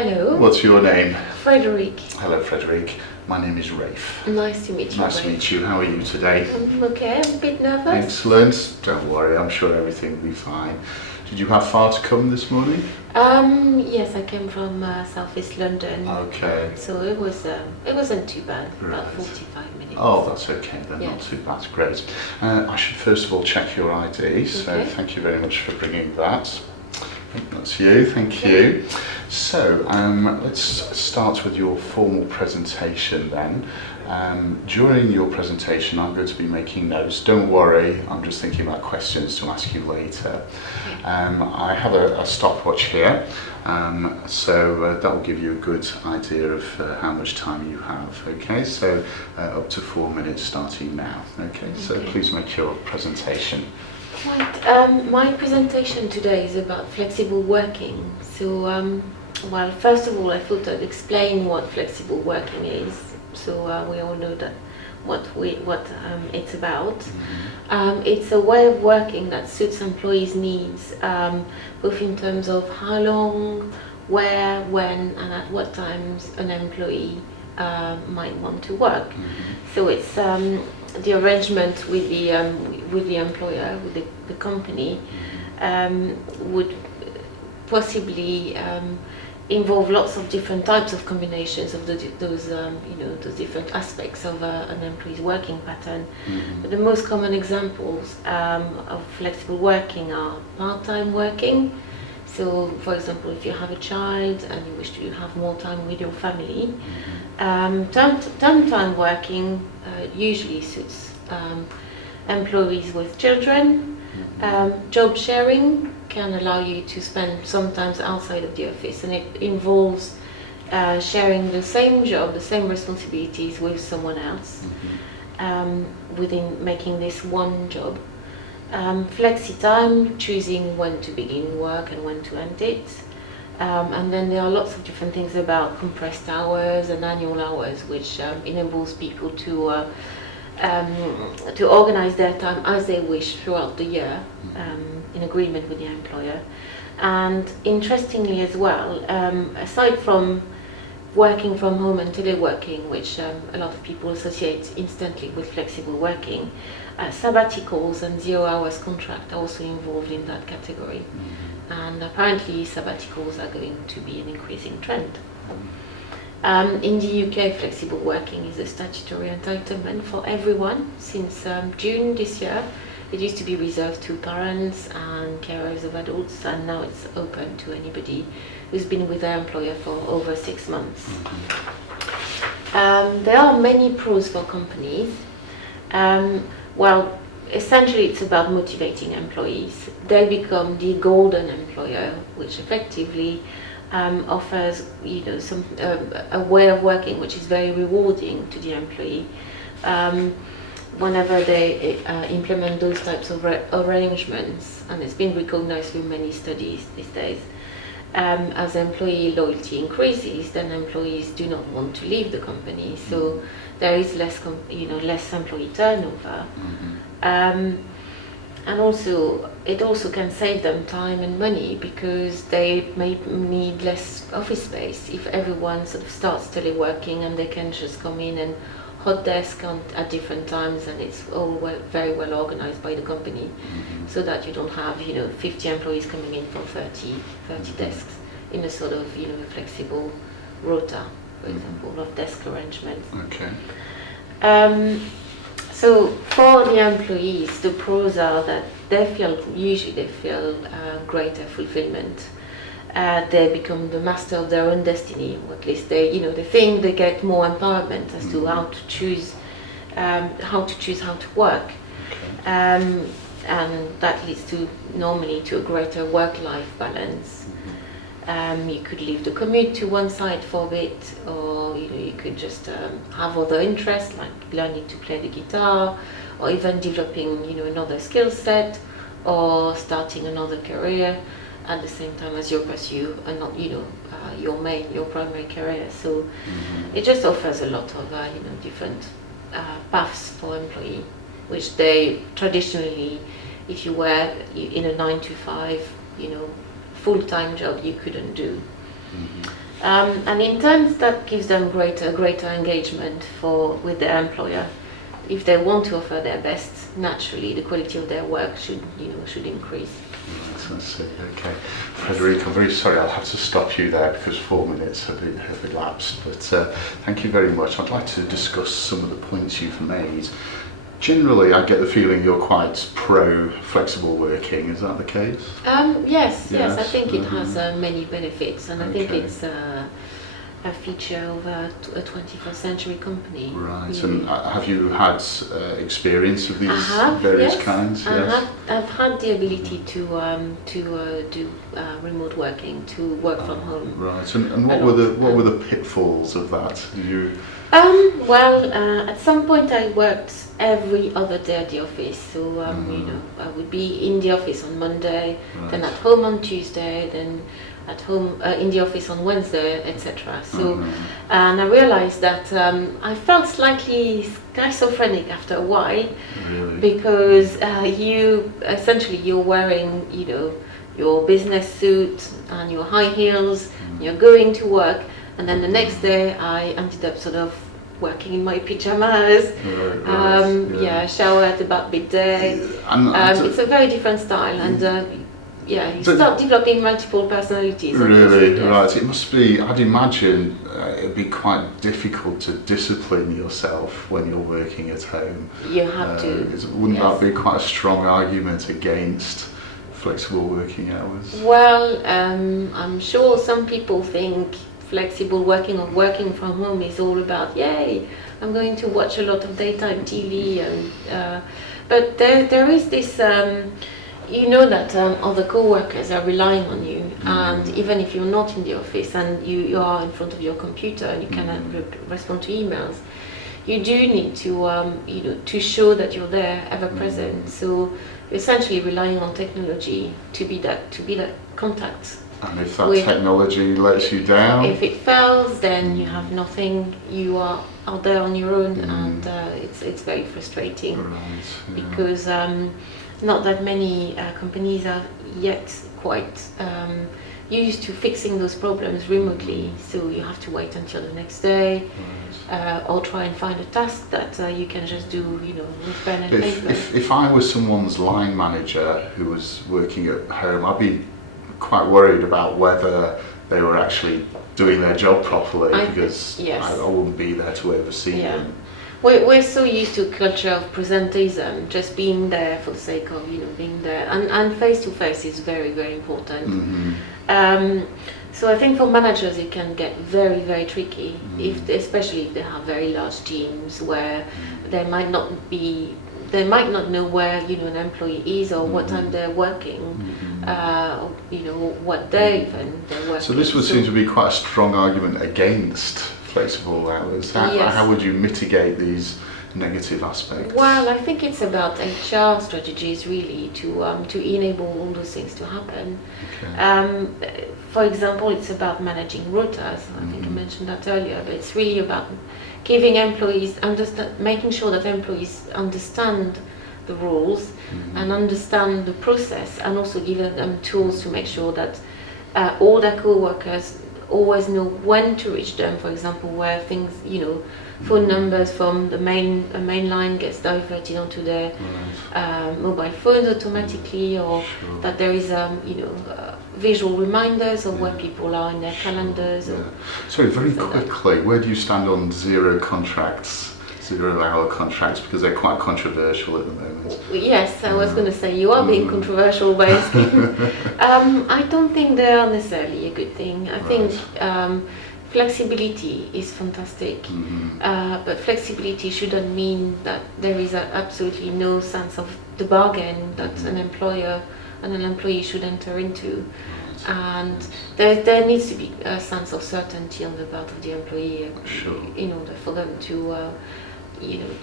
Hello. What's your name? Frederique. Hello, Frederique. My name is Rafe. Nice to meet you. Nice to meet you. How are you today? I'm okay. I'm a bit nervous. Excellent. Don't worry. I'm sure everything will be fine. Did you have far to come this morning? Yes, I came from southeast London. Okay. So it wasn't too bad. About Right. 45 minutes. Oh, that's okay then. Yeah. Not too bad. Great. I should first of all check your ID. So Okay. thank you very much for bringing that. That's you. Thank you. So let's start with your formal presentation then. During your presentation, I'm going to be making notes. Don't worry, I'm just thinking about questions to ask you later. I have a stopwatch here, so that will give you a good idea of how much time you have. Okay, so up to 4 minutes starting now. Okay, so please make your presentation. Right. My presentation today is about flexible working. So, well, first of all, I thought I'd explain what flexible working is, so we all know that what it's about. It's a way of working that suits employees' needs, both in terms of how long, where, when, and at what times an employee might want to work. So it's the arrangement with the employer, with the company, would possibly involve lots of different types of combinations of those different aspects of an employee's working pattern. But the most common examples of flexible working are part-time working. So, for example, if you have a child and you wish to have more time with your family, term-time working usually suits employees with children. Job sharing can allow you to spend sometimes outside of the office, and it involves sharing the same job, the same responsibilities with someone else within making this one job. Flexi time, choosing when to begin work and when to end it. And then there are lots of different things about compressed hours and annual hours, which enables people to organize their time as they wish throughout the year, in agreement with the employer. And interestingly as well, aside from working from home and teleworking, which a lot of people associate instantly with flexible working, sabbaticals and 0 hours contract are also involved in that category. And apparently sabbaticals are going to be an increasing trend. In the UK, flexible working is a statutory entitlement for everyone since June this year. It used to be reserved to parents and carers of adults, and now it's open to anybody who's been with their employer for over 6 months. There are many pros for companies. Well, essentially it's about motivating employees. They become the golden employer, which effectively offers a way of working which is very rewarding to the employee. Whenever they implement those types of arrangements, and it's been recognized through many studies these days, as employee loyalty increases, then employees do not want to leave the company. So there is less employee turnover. And also, it also can save them time and money, because they may need less office space if everyone sort of starts teleworking and they can just come in and hot desk at different times, and it's all very well organized by the company, so that you don't have 50 employees coming in from 30 desks in a sort of flexible rota, for example, of desk arrangements. Okay. So for the employees, the pros are that they feel greater fulfillment. They become the master of their own destiny, or at least they think they get more empowerment as to how to choose how to work. And that leads normally to a greater work-life balance. You could leave the commute to one side for a bit, or you could just have other interests like learning to play the guitar, or even developing another skill set, or starting another career at the same time as you pursue your primary career. So it just offers a lot of different paths for employee, which they traditionally, if you were in a 9 to 5 full-time job, you couldn't do. And in terms that gives them greater engagement with their employer. If they want to offer their best, naturally the quality of their work should increase. I see. Okay, Frederique, I'm very sorry. I'll have to stop you there because 4 minutes have elapsed. But thank you very much. I'd like to discuss some of the points you've made. Generally, I get the feeling you're quite pro flexible working. Is that the case? Yes. I think it has many benefits, and I think it's a feature of a 21st century company. Right, and have you had experience of these various kinds? Yes. I've had the ability to do remote working, to work from home. Right, and what were the pitfalls of that? At some point I worked every other day at the office, so I would be in the office on Monday, then at home on Tuesday, then at home in the office on Wednesday, etc. So, and I realized that I felt slightly schizophrenic after a while, because you're wearing your business suit and your high heels, you're going to work, and then the next day I ended up sort of working in my pajamas, showered about midday. It's a very different style, and you start developing multiple personalities. Really, yes. Right. It must be, I'd imagine it'd be quite difficult to discipline yourself when you're working at home. You have to. Wouldn't that be quite a strong argument against flexible working hours? Well, I'm sure some people think flexible working or working from home is all about, yay, I'm going to watch a lot of daytime TV, but there is this, that other co-workers are relying on you, and even if you're not in the office and you are in front of your computer and you cannot respond to emails, you do need to to show that you're there, ever present. So essentially relying on technology to be that contact. And if that technology lets you down? If it fails, then you have nothing. You are out there on your own, and it's very frustrating. Right, because not that many companies are yet quite used to fixing those problems remotely. So you have to wait until the next day, or try and find a task that you can just do, with pen and paper. If I was someone's line manager who was working at home, I'd be quite worried about whether they were actually doing their job properly, because I wouldn't be there to oversee them. We're so used to a culture of presenteeism, just being there for the sake of being there, and face to face is very, very important. So I think for managers it can get very, very tricky, especially if they have very large teams where they might not know where an employee is, or what time they're working, or what day even they're working. So this would seem to be quite a strong argument against flexible hours. How would you mitigate these negative aspects? Well, I think it's about HR strategies really to enable all those things to happen. Okay. For example, it's about managing rotas. I think I mentioned that earlier, but it's really about giving employees making sure that employees understand the rules and understand the process, and also giving them tools to make sure that all their co-workers always know when to reach them. For example, where things, phone numbers from the main line gets diverted onto their mobile phones automatically, or that there is visual reminders of where people are in their calendars. Sorry, very quickly, where do you stand on zero-hour contracts, because they're quite controversial at the moment? Yes, I was going to say you are being controversial by asking. I don't think they are necessarily a good thing. I think flexibility is fantastic, but flexibility shouldn't mean that there is absolutely no sense of the bargain that an employer and an employee should enter into. And there needs to be a sense of certainty on the part of the employee, in order for them to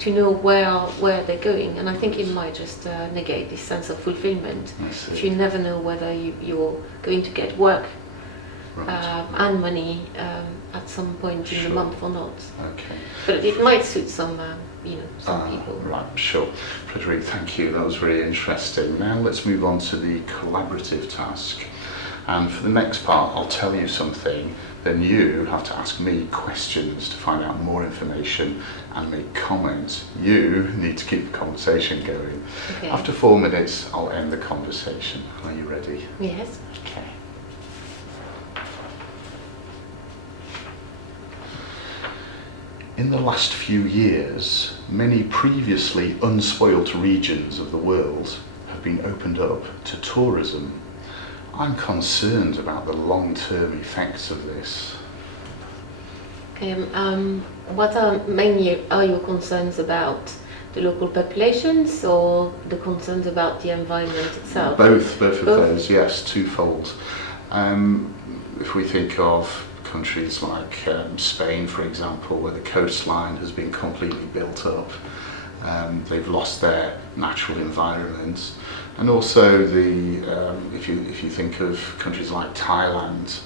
know where they're going. And I think it might just negate this sense of fulfillment if you never know whether you're going to get work and money at some point in the month or not. Okay. But it might suit some people. Right, sure. Frederique, thank you. That was very interesting. Now let's move on to the collaborative task. And for the next part, I'll tell you something, then you have to ask me questions to find out more information and make comments. You need to keep the conversation going. Okay. After 4 minutes, I'll end the conversation. Are you ready? Yes. Okay. In the last few years, many previously unspoilt regions of the world have been opened up to tourism. I'm concerned about the long-term effects of this. Okay. What are mainly your concerns about? The local populations or the concerns about the environment itself? Both of those, yes, twofold. If we think of countries like Spain, for example, where the coastline has been completely built up, they've lost their natural environment, and also if you think of countries like Thailand,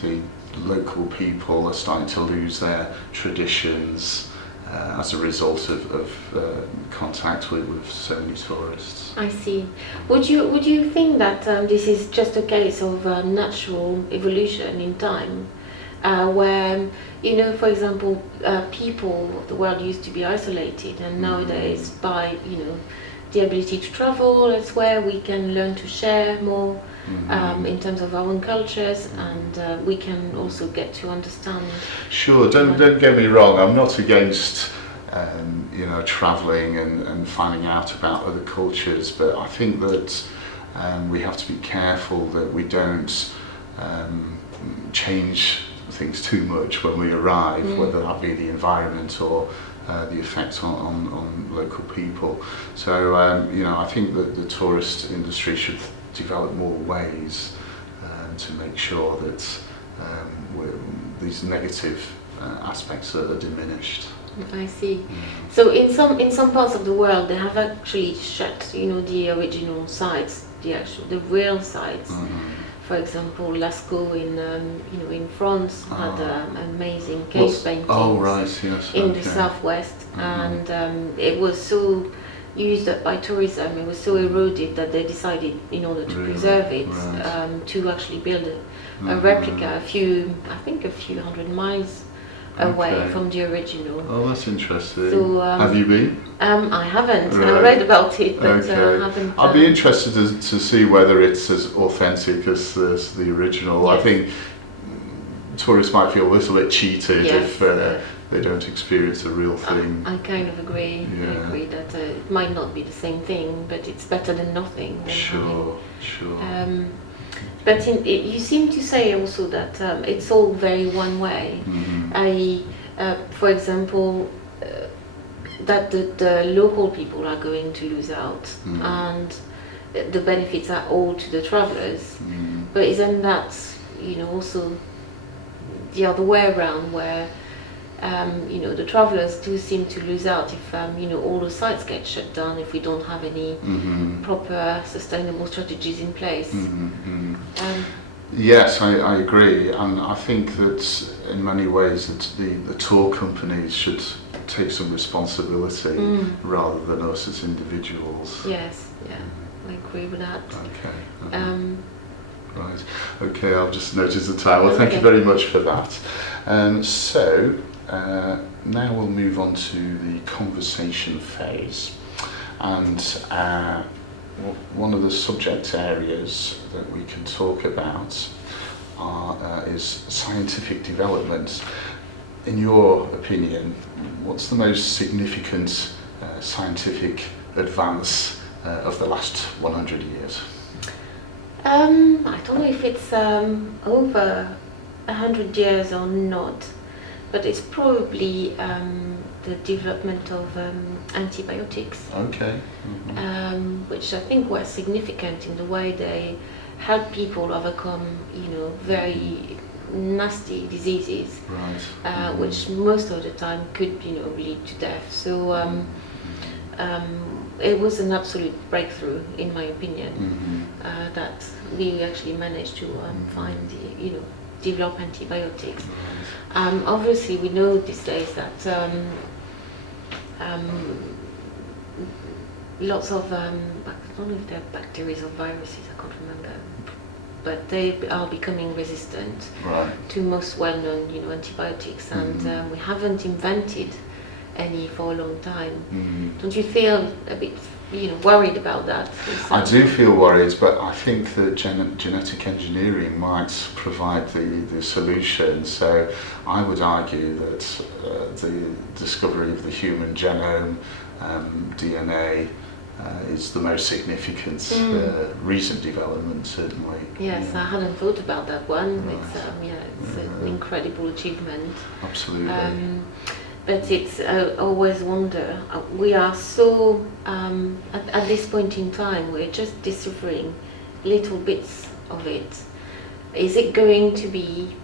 the local people are starting to lose their traditions as a result of contact with so many tourists. I see. Would you think that this is just a case of natural evolution in time, where for example, people of the world used to be isolated, and nowadays by the ability to travel elsewhere, we can learn to share more in terms of our own cultures, and we can also get to understand. Sure, don't get me wrong, I'm not against travelling and finding out about other cultures, but I think that we have to be careful that we don't change things too much when we arrive, whether that be the environment or the effect on local people. So I think that the tourist industry should develop more ways to make sure that these negative aspects are diminished. I see. So in some parts of the world, they have actually shut the original sites, the real sites. For example, Lascaux in France had amazing cave paintings. Oh right, yes. In the southwest, and it was so used up by tourism, it was so eroded that they decided, in order to preserve it, to actually build a replica a few hundred miles away from the original. Oh, that's interesting. So, have you been? I haven't. Right. I read about it, but Okay. I haven't. I'd be interested to see whether it's as authentic as the original. Yes. I think tourists might feel a little bit cheated Yes. if they don't experience the real thing. I kind of agree. Yeah. I agree that it might not be the same thing, but it's better than nothing. Sure. But you seem to say also that it's all very one way. For example, that the local people are going to lose out, and the benefits are all to the travelers. But isn't that also the other way around, where the travelers do seem to lose out if all the sites get shut down, if we don't have any proper sustainable strategies in place. Yes, I agree, and I think that in many ways that the tour companies should take some responsibility rather than us as individuals. Yes, yeah, I agree with that. Okay. Right. Okay, I've just noticed the time. Well, thank you very much for that. So now we'll move on to the conversation phase, and one of the subject areas that we can talk about is scientific development. In your opinion, what's the most significant scientific advance of the last 100 years? I don't know if it's over 100 years or not, but it's probably the development of antibiotics. Okay. Which I think was significant in the way they help people overcome, very nasty diseases, Right. which most of the time could, lead to death. So it was an absolute breakthrough, in my opinion, that we actually managed to find develop antibiotics. Obviously, we know these days that lots of I don't know if they're bacteria or viruses, I can't remember. but they are becoming resistant Right. to most well-known, antibiotics, and we haven't invented any for a long time. Don't you feel a bit, worried about that? I do feel worried, but I think that genetic engineering might provide the solution. So I would argue that the discovery of the human genome, DNA, is the most significant recent development, certainly. Yes, Yeah. I hadn't thought about that one. Right. It's an incredible achievement. Absolutely. But it's always wonder. We are so at this point in time, we're just deciphering little bits of it. Is it going to be,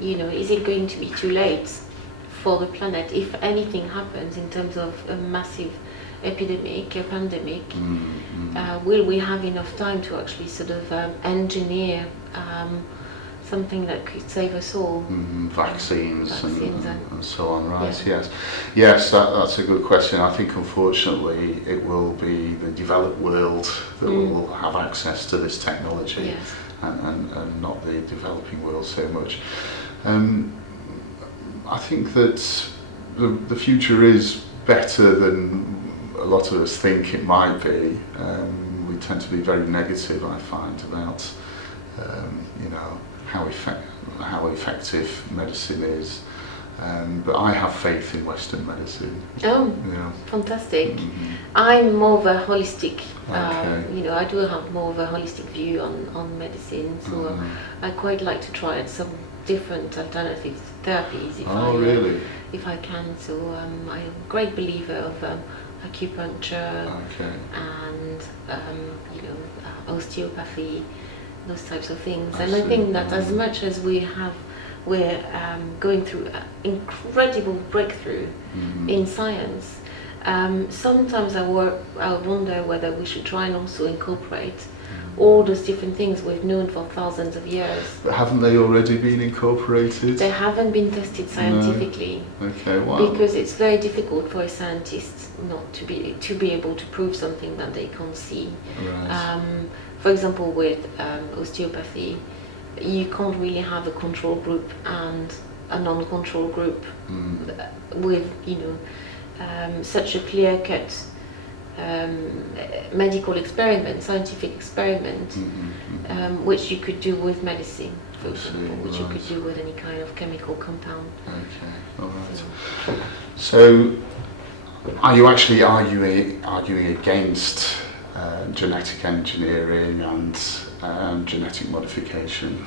is it going to be too late for the planet if anything happens in terms of a massive epidemic, a pandemic? Will we have enough time to actually sort of engineer something that could save us all? Vaccines and so on, right? Yeah. Yes, that's a good question. I think unfortunately it will be the developed world that will have access to this technology, Yes. and not the developing world so much. I think that the future is better than a lot of us think it might be. We tend to be very negative, I find, about how effective medicine is. But I have faith in Western medicine. Oh, Yeah. fantastic. I'm more of a holistic, Okay. I do have more of a holistic view on medicine, so I quite like to try out some different alternative therapies if I can. So I'm a great believer of acupuncture and osteopathy, those types of things. And I think that as much as we're going through an incredible breakthrough in science, sometimes I wonder whether we should try and also incorporate all those different things we've known for thousands of years. But haven't they already been incorporated? They haven't been tested scientifically. No. Okay, wow. Because it's very difficult for a scientist not to be able to prove something that they can't see. Right. For example, with osteopathy, you can't really have a control group and a non-control group with such a clear-cut medical experiment, scientific experiment, which you could do with medicine, for example, which you could do with any kind of chemical compound. Okay, all right. So, are you actually arguing against genetic engineering and genetic modification?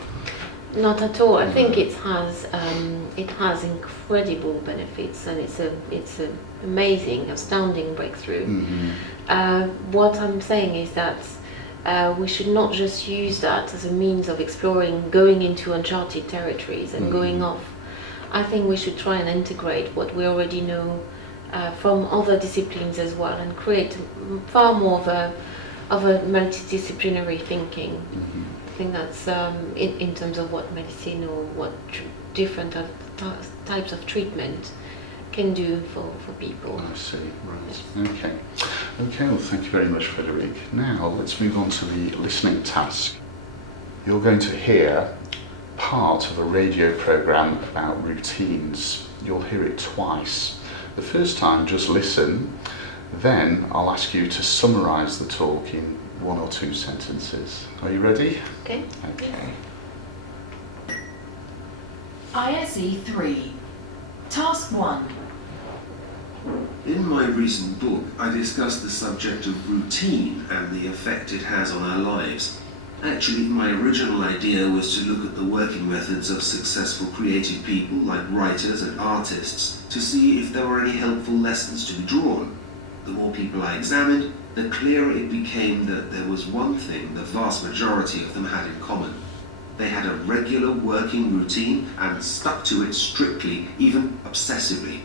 Not at all. I think it has incredible benefits, and it's a amazing, astounding breakthrough. What I'm saying is that we should not just use that as a means of exploring, going into uncharted territories and going off. I think we should try and integrate what we already know from other disciplines as well, and create far more of a multidisciplinary thinking. I think that's in terms of what medicine or what different types of treatment can do for people. I see, right. Okay. Okay, well, thank you very much, Frederique. Now, let's move on to the listening task. You're going to hear part of a radio programme about routines. You'll hear it twice. The first time, just listen. Then I'll ask you to summarise the talk in 1 or 2 sentences. Are you ready? Okay. Okay. ISE 3. Task 1. In my recent book, I discussed the subject of routine and the effect it has on our lives. Actually, my original idea was to look at the working methods of successful creative people like writers and artists to see if there were any helpful lessons to be drawn. The more people I examined, the clearer it became that there was one thing the vast majority of them had in common. They had a regular working routine and stuck to it strictly, even obsessively.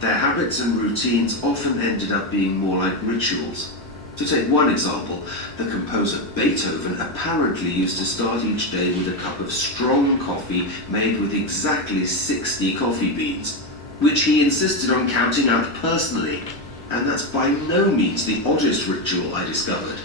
Their habits and routines often ended up being more like rituals. To take one example, the composer Beethoven apparently used to start each day with a cup of strong coffee made with exactly 60 coffee beans, which he insisted on counting out personally. And that's by no means the oddest ritual I discovered.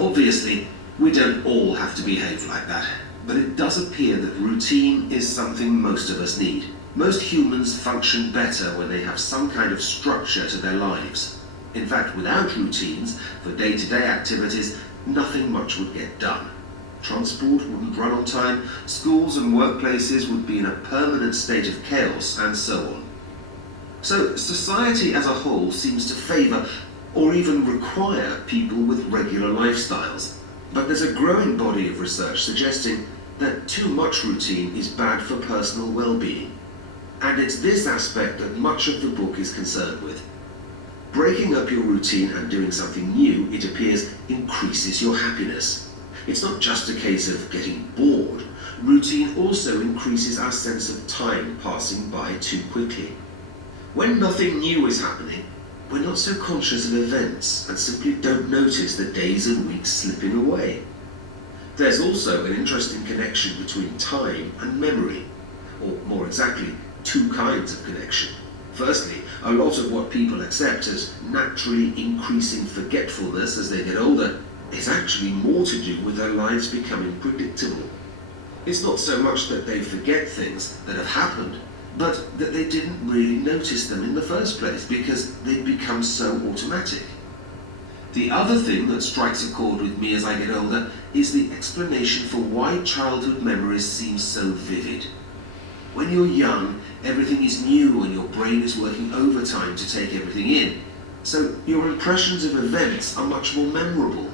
Obviously, We don't all have to behave like that, but it does appear that routine is something most of us need. Most humans function better when they have some kind of structure to their lives. In fact, without routines for day-to-day activities, nothing much would get done. Transport wouldn't run on time, schools and workplaces would be in a permanent state of chaos, and so on. So, society as a whole seems to favour or even require people with regular lifestyles. But there's a growing body of research suggesting that too much routine is bad for personal well-being. And it's this aspect that much of the book is concerned with. Breaking up your routine and doing something new, it appears, increases your happiness. It's not just a case of getting bored. Routine also increases our sense of time passing by too quickly. When nothing new is happening, we're not so conscious of events and simply don't notice the days and weeks slipping away. There's also an interesting connection between time and memory, or more exactly, two kinds of connection. Firstly, a lot of what people accept as naturally increasing forgetfulness as they get older is actually more to do with their lives becoming predictable. It's not so much that they forget things that have happened, but that they didn't really notice them in the first place because they'd become so automatic. The other thing that strikes a chord with me as I get older is the explanation for why childhood memories seem so vivid. When you're young, everything is new and your brain is working overtime to take everything in, so your impressions of events are much more memorable.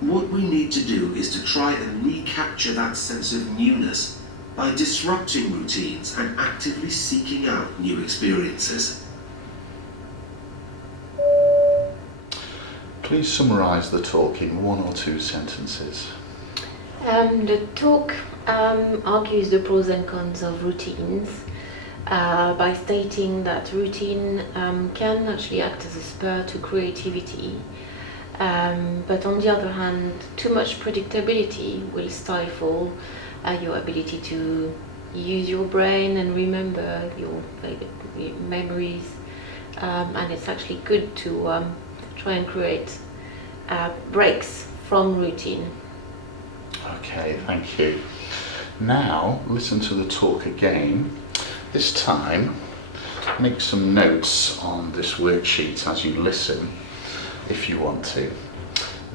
What we need to do is to try and recapture that sense of newness by disrupting routines and actively seeking out new experiences. Please summarise the talk in 1 or 2 sentences. The talk argues the pros and cons of routines by stating that routine can actually act as a spur to creativity, but on the other hand, too much predictability will stifle your ability to use your brain and remember your memories, and it's actually good to try and create breaks from routine. Okay, thank you. Now, listen to the talk again. This time, make some notes on this worksheet as you listen, if you want to.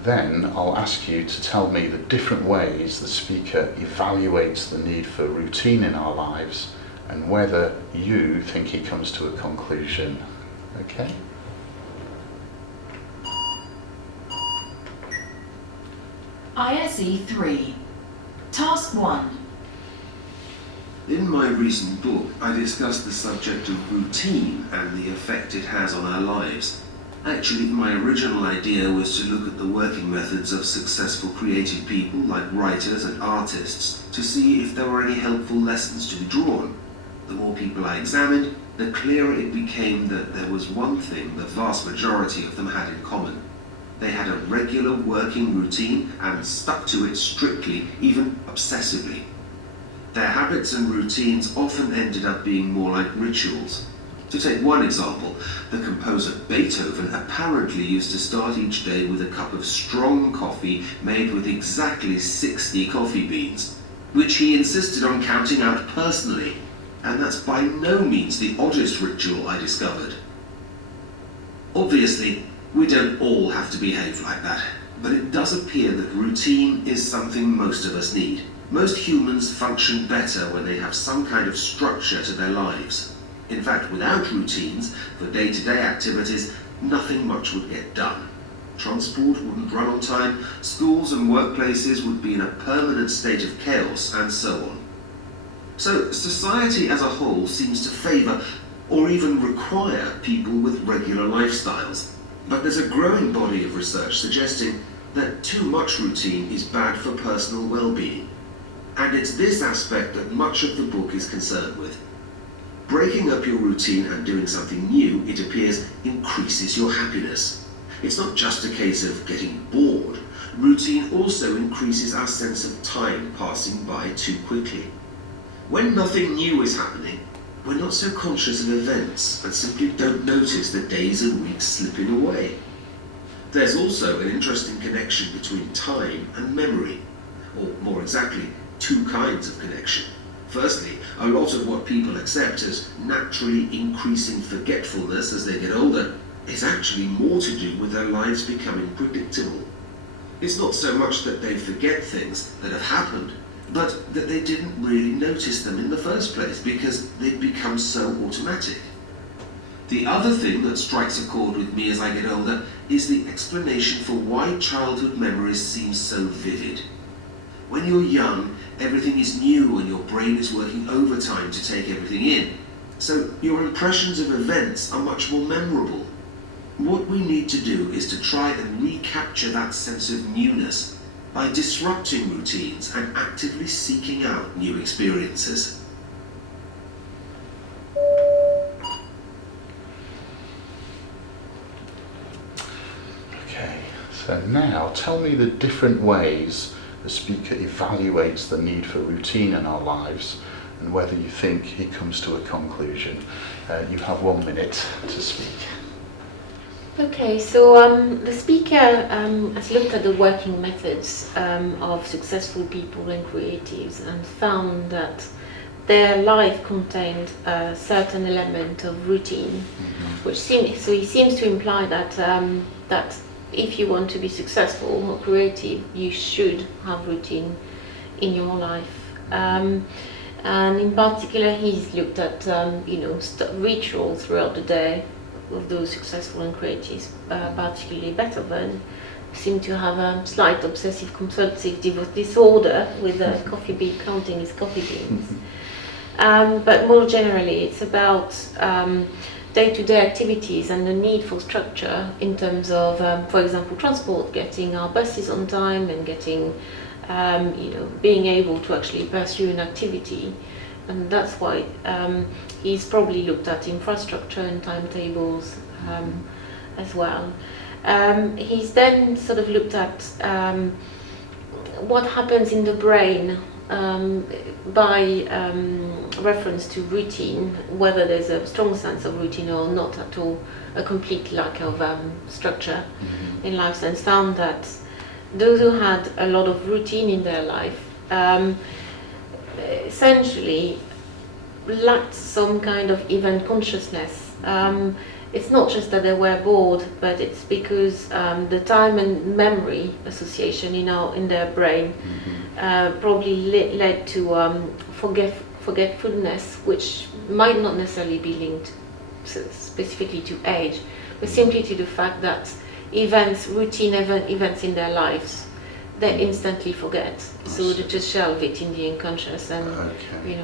Then I'll ask you to tell me the different ways the speaker evaluates the need for routine in our lives and whether you think he comes to a conclusion. Okay? ISE 3. Task 1. In my recent book, I discussed the subject of routine and the effect it has on our lives. Actually, my original idea was to look at the working methods of successful creative people like writers and artists to see if there were any helpful lessons to be drawn. The more people I examined, the clearer it became that there was one thing the vast majority of them had in common. They had a regular working routine and stuck to it strictly, even obsessively. Their habits and routines often ended up being more like rituals. To take one example, the composer Beethoven apparently used to start each day with a cup of strong coffee made with exactly 60 coffee beans, which he insisted on counting out personally, and that's by no means the oddest ritual I discovered. Obviously, we don't all have to behave like that, but it does appear that routine is something most of us need. Most humans function better when they have some kind of structure to their lives. In fact, without routines for day-to-day activities, nothing much would get done. Transport wouldn't run on time, schools and workplaces would be in a permanent state of chaos, and so on. So, society as a whole seems to favour or even require people with regular lifestyles. But there's a growing body of research suggesting that too much routine is bad for personal well-being. And it's this aspect that much of the book is concerned with. Breaking up your routine and doing something new, it appears, increases your happiness. It's not just a case of getting bored. Routine also increases our sense of time passing by too quickly. When nothing new is happening, we're not so conscious of events and simply don't notice the days and weeks slipping away. There's also an interesting connection between time and memory, or more exactly, two kinds of connection. Firstly, a lot of what people accept as naturally increasing forgetfulness as they get older is actually more to do with their lives becoming predictable. It's not so much that they forget things that have happened, but that they didn't really notice them in the first place because they'd become so automatic. The other thing that strikes a chord with me as I get older is the explanation for why childhood memories seem so vivid. When you're young, everything is new and your brain is working overtime to take everything in, so your impressions of events are much more memorable. What we need to do is to try and recapture that sense of newness by disrupting routines and actively seeking out new experiences. Okay, so now tell me the different ways the speaker evaluates the need for routine in our lives and whether you think he comes to a conclusion. You have 1 minute to speak. Okay, so the speaker has looked at the working methods of successful people and creatives and found that their life contained a certain element of routine, which so he seems to imply that that if you want to be successful or creative, you should have routine in your life. And in particular, he's looked at rituals throughout the day of those successful and creatives, particularly Beethoven, seemed to have a slight obsessive compulsive disorder with coffee bean counting his coffee beans. But more generally, it's about day-to-day activities and the need for structure in terms of, for example, transport, getting our buses on time and getting, being able to actually pursue an activity. And that's why he's probably looked at infrastructure and timetables as well. He's then sort of looked at what happens in the brain by reference to routine, whether there's a strong sense of routine or not at all, a complete lack of structure in life, and found that those who had a lot of routine in their life essentially lacked some kind of event consciousness. It's not just that they were bored, but it's because the time and memory association in their brain probably led to forgetfulness, which might not necessarily be linked specifically to age, but simply to the fact that routine events in their lives, they instantly forget. So they just shelve it in the unconscious and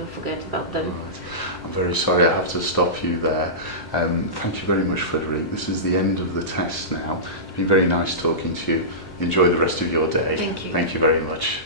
forget about them. Right. I'm very sorry, I have to stop you there. Thank you very much, Frederique. This is the end of the test now. It's been very nice talking to you. Enjoy the rest of your day. Thank you. Thank you very much.